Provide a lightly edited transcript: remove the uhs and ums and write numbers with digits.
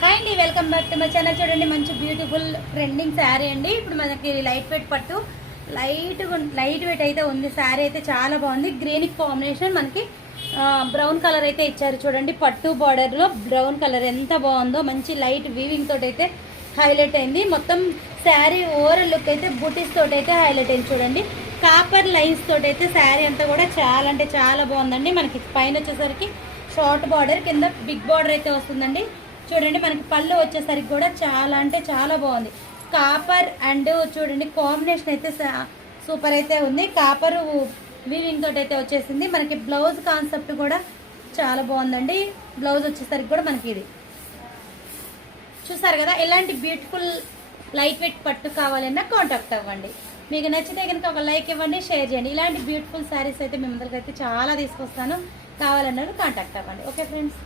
Hi అండి, welcome back to my channel. చూడండి, మంచి బ్యూటిఫుల్ ట్రెండింగ్ శారీ అండి. ఇప్పుడు మనకి లైట్ వెయిట్ పట్టు, లైట్ వెయిట్ అయితే ఉంది. శారీ అయితే చాలా బాగుంది. గ్రీన్ కాంబినేషన్ మనకి బ్రౌన్ కలర్ అయితే ఇచ్చారు. చూడండి, పట్టు బార్డర్లో బ్రౌన్ కలర్ ఎంత బాగుందో. మంచి లైట్ వీవింగ్ తోటి అయితే హైలైట్ అయింది. మొత్తం శారీ ఓవరాల్ లుక్ అయితే బుటీస్ తోటి అయితే హైలైట్ అయింది. చూడండి, కాపర్ లైన్స్ తోటి అయితే శారీ అంతా కూడా చాలా అంటే చాలా బాగుందండి. మనకి పైన వచ్చేసరికి షార్ట్ బార్డర్, కింద బిగ్ బార్డర్ అయితే వస్తుందండి. చూడండి, మనకి పళ్ళు వచ్చేసరికి కూడా చాలా అంటే చాలా బాగుంది. కాపర్ అండ్ చూడండి కాంబినేషన్ అయితే సూపర్ అయితే ఉంది. కాపర్ వీవింగ్ తోటి అయితే వచ్చేసింది. మనకి బ్లౌజ్ కాన్సెప్ట్ కూడా చాలా బాగుందండి. బ్లౌజ్ వచ్చేసరికి కూడా మనకి ఇది చూసారు కదా. ఎలాంటి బ్యూటిఫుల్ లైట్ వెయిట్ పట్టు కావాలన్నా కాంటాక్ట్ అవ్వండి. మీకు నచ్చితే కనుక ఒక లైక్ ఇవ్వండి, షేర్ చేయండి. ఇలాంటి బ్యూటిఫుల్ శారీస్ అయితే మీ ముందరికి అయితే చాలా తీసుకొస్తాను. కావాలన్నారు కాంటాక్ట్ అవ్వండి. Okay friends.